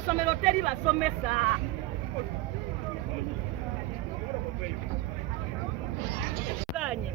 amasomero teri basomesa.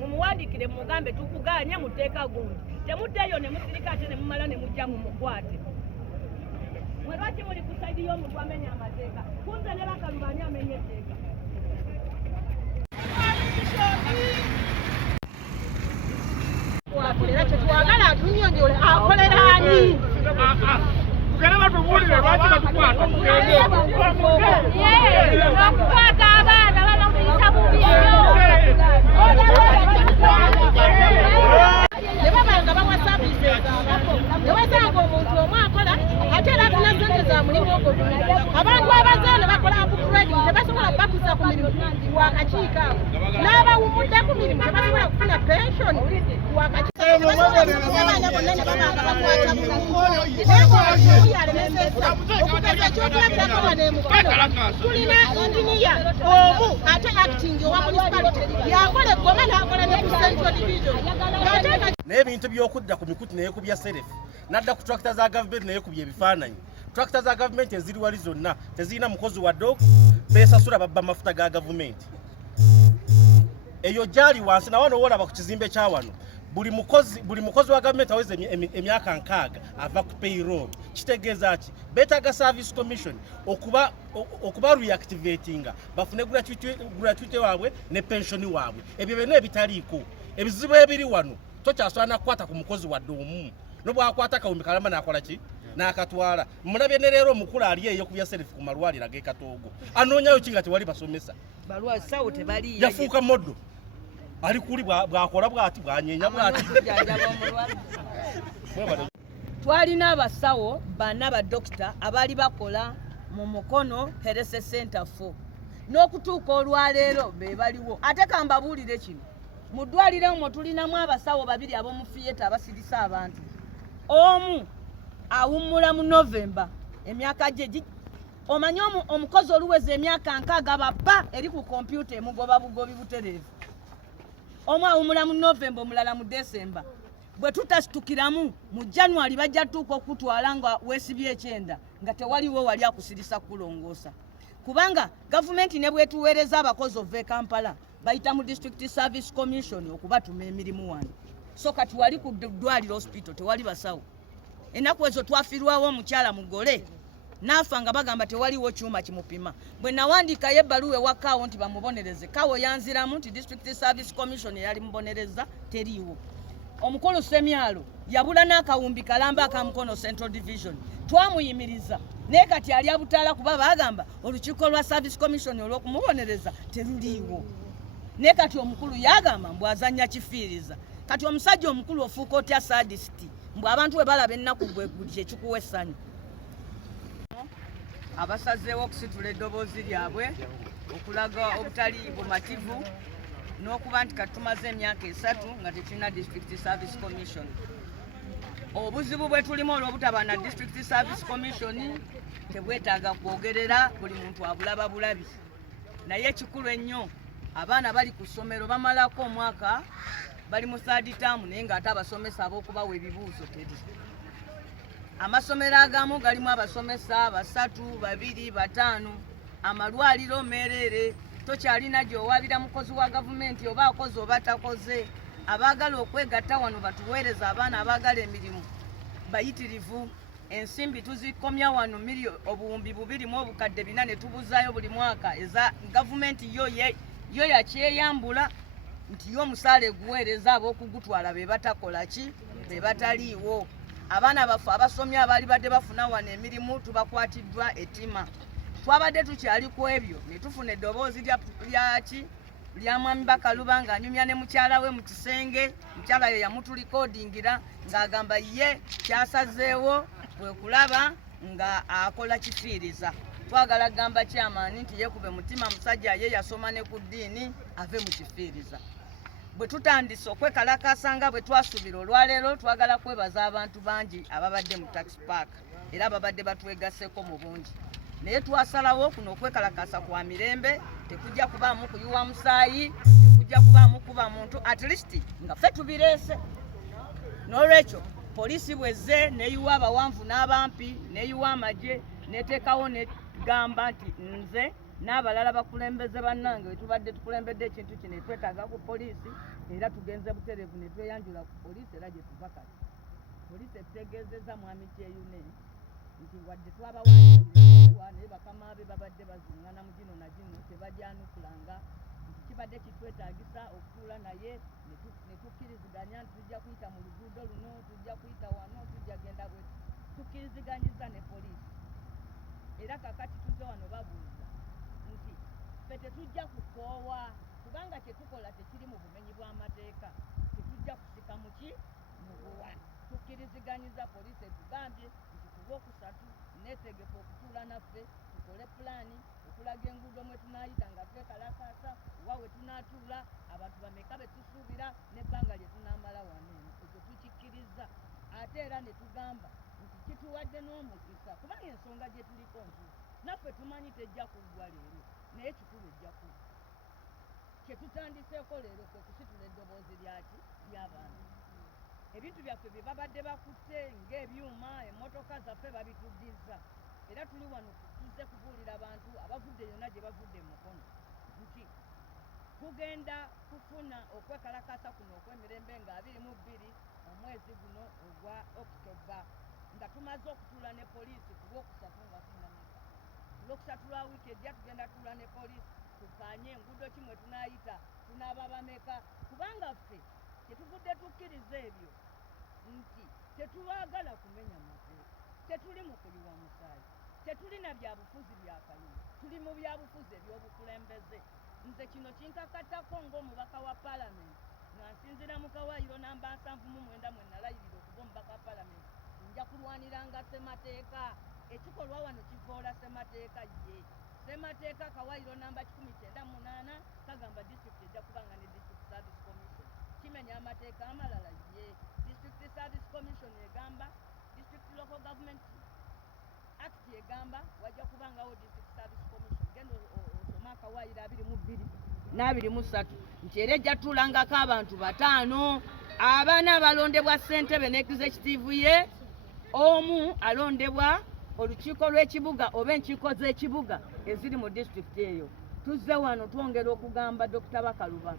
Mumuwandikire mugambe tukuganye muteeka gundi. Temuddeyo ne musirika ate ne mumala ne mujja mu mukwate. Mwe lwaki muli ku saidi y'omuntu amenya amateeka? Kunze ne Bakaluba ani amenya etteeka? Wakolera kye twagala atunyonjole akolera ani? Tugenda batubuulire lwaki batukwata tugende. Okukwata abaana babamuyisa bubi nnyo. Ne babanga bawasaabiza ne wasanga omuntu omu akola ate era afuna ssente za mulimu ogwo. Abantu abazaana bakola upgrade tebasobola bakusa ku mirimu wakakiiko ako. N'abawummudde ku mirimu tebasobola kufuna pension wakakiiko. Abaana bonna ne babanga bakwata tulina inginiya omu ate acting owa municipality yakola eggoma n'akola ne ku central division. N'ebintu by'okudda ku mikutu neyeekubya serefu n'adda ku tractor za gavumenti neyeekubya ebifaananyi. Tractor za gavumenti eziri wali zonna tezirina mukozi wadde beesasula babba amafuta ga gavumenti. Eyo gyali wansi na wano wolaba ku kizimbe kya wano buli mukozi wa gavumenti aweze emyaka 6 ava ku payroll. Kitegeeza ki beetaaga service commission okuba reactivatinga bafune gratuity waabwe ne pensioni waabwe. Ebyo byonna ebitaliiko ebizibu ebiri wano tokyasobola kukwata ku mukozi wadde omu n'obwakwata kawumbi kalamba n'akola ki n'akatwala. Mulabye ne leero omukulu ali eyo ku bya serifu ku malwaliro ag'ekatoogo anoonyayo ki nga tewali basomesa balwasawo tebaliyo yafuuka moddo ali kuli bwakola bwati bwanyeenya bwati. Twalina abasawo bana ba dokita abali bakola mu Mukono Health Center 4 n'okutuuka olwaleero be baliwo. Ate kambabuulire kino mu ddwaliro omwo tulinamu abasawo babiri ab'omu theatre abasirisa abantu. Omu awummula mu November emyaka gye omanyi omukozi oluweza emyaka 6 bappa eri ku kompyuta emugoba bugobi butereevu. Omu awummula mu November omulala mu December. Bwe tutasitukiramu mu January bajja tuuka okutwala nga weesibye ekyenda nga tewaliwo wali akusirisa kulongoosa. Kubanga gavumenti ne bwetuweereza abakozi ova Kampala bayita mu District Service Commission okubatuma emirimu wano. So kati wali ku ddwaliro hospital tewali basawo. Ennaku ezo twafiirwawo omukyala mugole n'afa nga bagamba tewaliwo kyuma kimupima. Bwe nawandiikayo ebbaluwa ewa Kawo nti bamubonereze, Kawo yanziramu nti District Service Commission yali mubonereza teriiwo. Omukulu Semyalo yabula n'akawumbi kalamba aka Mukono Central Division. Twamuyimiriza naye kati ali abutaala kuba bagamba olukiiko lwa Service Commission olw'okumubonereza teruliiwo. Naye kati omukulu yagamba mbu azannya kifiiriza. Kati omusajja omukulu ofuuka otya sadisiti mbu abantu bwe balaba ennaku gwe guli kikuwa essanyu. Abasazeewo okusitula eddoboozi lyabwe okulaga obutali bumativu n'okuba nti kati tumaze emyaka 3 nga tetulina District Service Commission. Obuzibu bwe tulimu olw'obutaba na District Service Commission tebwetaaga kwogerera, buli muntu abulaba bulabi. Naye ekikulu ennyo abaana bali ku ssomero bamalako omwaka bali mu 3rd term naye ng'ate abasomesa ab'okubawa ebibuuzo teri. Amasomero agamu galimu abasomesa 3, 2, 5. Amalwaliro meerere tokyalina gy'owaabira mukozi wa gavumenti oba akoze oba takoze. Abaagala okwegatta wano batuweereza abaana abaagala emirimu bayitirivu. Ensimbi tuzikomya wano obuwumbi 2 mu obukadde 4 ne tubuzaayo buli mwaka eza gavumenti yo yakyeyambula nti yo omusaala eguweereza ab'okugutwala be batakola ki be bataliiwo. Abaana baffe abasomye abaali badde bafuna wano emirimu tubakwatiddwa ettima. Twabadde tukyali ku ebyo ne tufuna eddoboozi lya mwami Bakaluba ng'anyumya ne mukyala we mu kisenge. Mukyala ye yamutulikoodingira ng'agamba ye kyasazeewo kwe kulaba nga akola kifiiriza. Twagala gamba kyamaani nti yeekube mutima musajja ye yasoma ne ku ddiini ave mu kifiiriza. Bwe tutandise okwekalakaasa nga bwe twasuubira olwaleero twagala kwebaza abantu bangi ababadde mu tax park era ababadde batwegasseko mu bungi. Naye twasalawo kuno okwekalakaasa kwa mirembe, tekujja kubaamu kuyuwa musaayi, tekujja kubaamu kuba muntu at least nga ffe tubireese. N'olwekyo poliisi bwezze neeyuwa abawanvu n'abampi, neeyuwa amagye, neteekawo negamba nti nze n'abalala bakulembeze bannange bwe tubadde tukulembedde ekintu kino etwetaaga ku poliisi era tugenze butereevu ne tweyanjula ku poliisi era gye tuva kati poliisi etutegeezezza mwami kyeyune nti wadde twabawaanirwa naye bakama be babadde baziŋŋana mu gino na gino tebajyanukulanga nti kibadde kitwetaagisa okutuula naye ne tukkiriziganya nti tujja kuyita mu luguudo luno tujja kuyita wano tujja genda bwe tukkiriziganyiza ne poliisi era kakati tuzze wano babuuza nti ffe tetujja kukoowa kubanga kyetukola tekiri mu bumenyi bw'amateeka tetujja kusika muki mu buwa tukkiriziganyiza poliisi etugambye nti ku Lwokusatu neetegefu okutuula naffe tukole pulaani okulaga enguudo mwe tunaayita nga twekalakaasa wa we tunaatuula abantu bameka be tusuubira n'ebbanga lye tunaamala wano eno ekyo tukikkiriza ate era ne tugamba nti kituwadde n'omukisa kubanga ensonga gye tuliko ntuufu naffe tumanyi tejja kuggwa leero naye kikulu ejja kuggwa kyetutandiseeko leero kwe kusitula eddoboozi lyaki ly'abantu ebintu byaffe bye babadde bakutte ng'ebyuma emmotoka zaffe babituddiza era tuli wano tuzze kubuulira abantu abavudde yonna gye bavudde Mukono nti tugenda kufuna okwekalakaasa kuno okw'emirembe nga 22 omwezi guno ogwa Oktoba nga tumaze okutuula ne poliisi ku Lwokusatu nga tunameka ku Lwokusatu lwa wiiki ejja tugenda tuula ne poliisi tukaanye enguudo kimwe tunaayita tunaaba bameka kubanga ffe kyetuvudde tukkiriza ebyo nti tetulwagala kumenya mateeka tetuli mu kuliwa musaayi tetuli na byabufuzi bya kalulu tuli mu byabufuzi ebyobukulembeze nze kino kinkakattako ng'omubaka wa paalamenti nga nsinzira mu kawaayiro namba 79 mwe nalayirira okuba omubaka wa paalamenti nja kulwaniranga ssemateeka ekikolwa wano kivoola ssemateeka ye ssemateeka kawaayiro namba 198 kagamba disitulikiti ejja kubanga ne district service commission kimenya amateeka amalala ye district service commission egamba district local government act egamba wajja kubangawo district service commission genda osoma akawaayiro 22 n'23 nti era ejja tuulangako abantu 5 abaana abalondebwa ssentebe ne executive ye omu alondebwa olukiiko lw'ekibuga oba enkiiko z'ekibuga eziri mu disitulikiti eyo tuzze wano twongera okugamba Dr. Bakaluba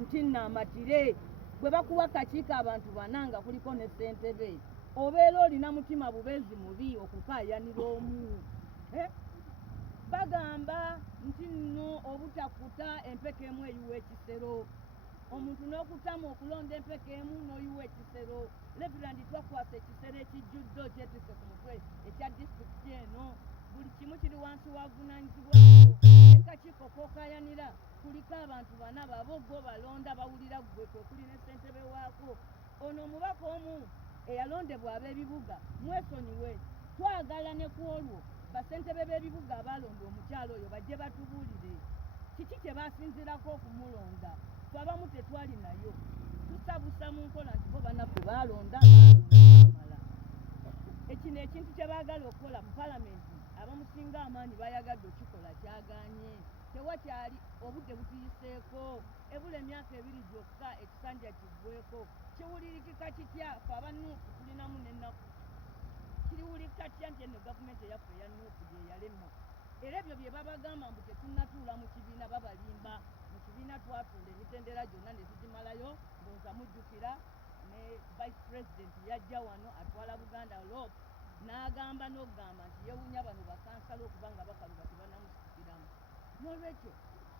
nti naamatire bwe bakuwa kakiiko abantu bananga kuliko ne ssentebe obeera olina mutima bubeezi mubi okukaayanira omu bagamba nti nno obutakuta empeka emu eyiwa ekisero omuntu n'okutamu okulonda empeka emu n'oyiwa ekisero levirandi twakwasa ekisero ekijjudde okyetise ku mutwe ekya disitulikiti eno buli kimu kiri wansi wa buvunaanyizibwako ekakiiko k'okaayanira kuliko abantu bana babo gwe balonda bawulira gwe kwe kuli ne ssentebe waako ono omubaka omu eyalondebwa ab'ebibuga mwesonyiwe twagala ne ku olwo bassentebe b'ebibuga abalonda omukyalo oyo bajje batubuulire kiki kye basinzirako okumulonda fe abamu tetwali nayo tusabusa mu nkola nti bo banaffe balonda amala ekino ekintu kye baagala okukola mu paalamenti abamusinga amaanyi bayagadde okikola kyagaanye tewakyali obudde butuyiseeko ebula emyaka 2 gyokka ekisanja kiggweko kiwulirikika kitya fe abanuufu tulinamu n'ennaku kiriwulika kitya nti eno gavumenti eyaffe eya nuufu gye yalema era ebyo bye babagamba mbu tetunnatuula mu kibiina babalimba mu kibiina twatuula emitendera gyonna ne tugimalayo mbuza mujjukira ne vice president yajja wano atwala Buganda Rope n'agamba n'okugamba nti yewuunya bano bakansala okuba nga Bakaluba tebanamusikiramu n'olwekyo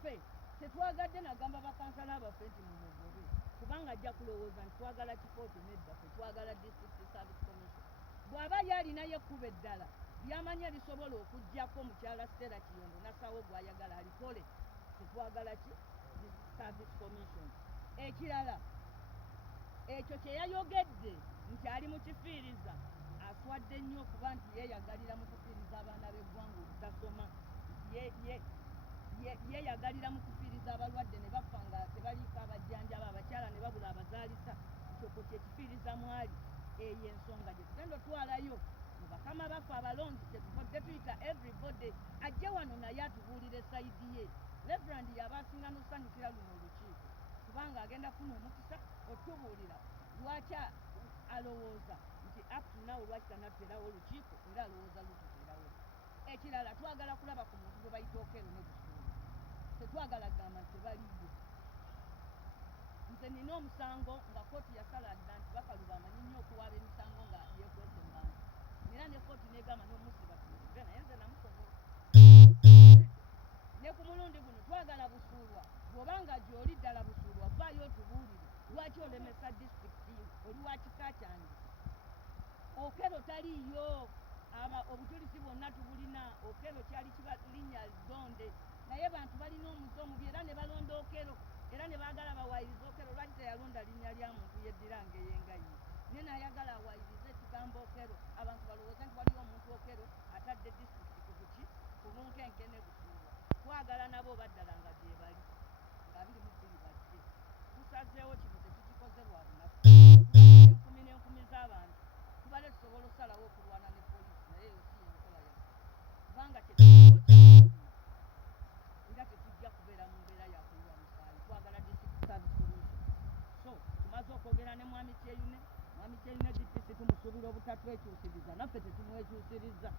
ffe tetwagadde nagamba bakansala abaffe nti mumugobe kubanga ajja kulowooza nti twagala kikooti nedda ffe twagala district service commission bw'aba yalinayo ekkuba eddala lyamanyi erisobola okuggyako mukyala Stella Kiyondo nasawo gw'ayagala alikole tetwagala ki service commission ekirala ekyo kye yayogedde nti ali mu kifiiriza aswadde nnyo okuba nti yeeyagalira mu kufiiriza abaana b'eggwanga obutasoma yeeyagalira mu kufiiriza abalwadde ne bafa nga tebaliiko abajjanjaba abakyala ne babula abazaalisa kyokwo kyekifiiriza mwali eyo ensonga gye tugenda otwalayo mu bakama baffe abalonzi tetuvudde tuyita everybody ajje wano naye atubuulira esayidi ye levirandi yaba asinga n'osanyukira luno olukiiko kubanga agenda kufuna omukisa otubuulira lwaki alowooza nti up to now lwaki tanaterawo olukiiko era alowooza lututeerawo ekirala twagala kulaba ku muntu gwe bayita Okero ne Busuulu tetwagala kugamba nti tebaliyo nze nina omusango nga kooti yasala dda nti Bakaluba amanyi nnyo okuwaaba emisango nga yeekwese mu bantu era ne kooti negamba n'omusiba tumusibe naye nze namusobola ne ku mulundi guno twagala Busuulwa bw'obanga gy'oli ddala Busuulwa vaayo otubuulire lwaki olemesa disitulikiti oli wa kika kyange Okero taliiyo obujulizi bwonna tubulina Okero kyali kiba linnya ddonde naye bantu balina omuze omubi era ne balonda Okero era ne baagala bawaayirize Okero lwaki teyalonda linnya lya muntu yeddira ng'eyengaye naye n'ayagala awaayirize ekigambo Okero abantu balowooza nti waliwo omuntu Okero atadde disitulikiti ku buki ku bunkenkene Busuulwa twagala nabo baddala nga gye bali nga 22 badde tusazeewo kino tekikikoze lwa bunafu enkumi n'enkumi z'abantu tubale tusobola osalawo okulwana ne poliisi naye eyo si yenkola yaffe kubanga era tetujja kubeera mu mbeera yakuyiwa musaayi twagala district service solution so tumaze okwogera ne mwami Kyeyune DPC tumusuubira obutatwekyusiriza naffe tetumwekyusiriza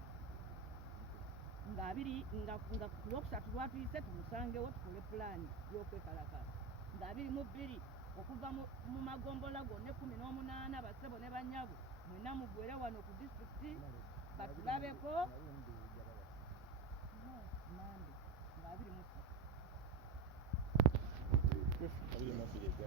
nga ku lwokusatu lwatuyise tumusangewo tukole pulaani y'okwekalakala nga 22 okuva mu magombola gonna 18 basebo ne banyabo mwena mugwere wano ku disitulikiti batulabeko nga 23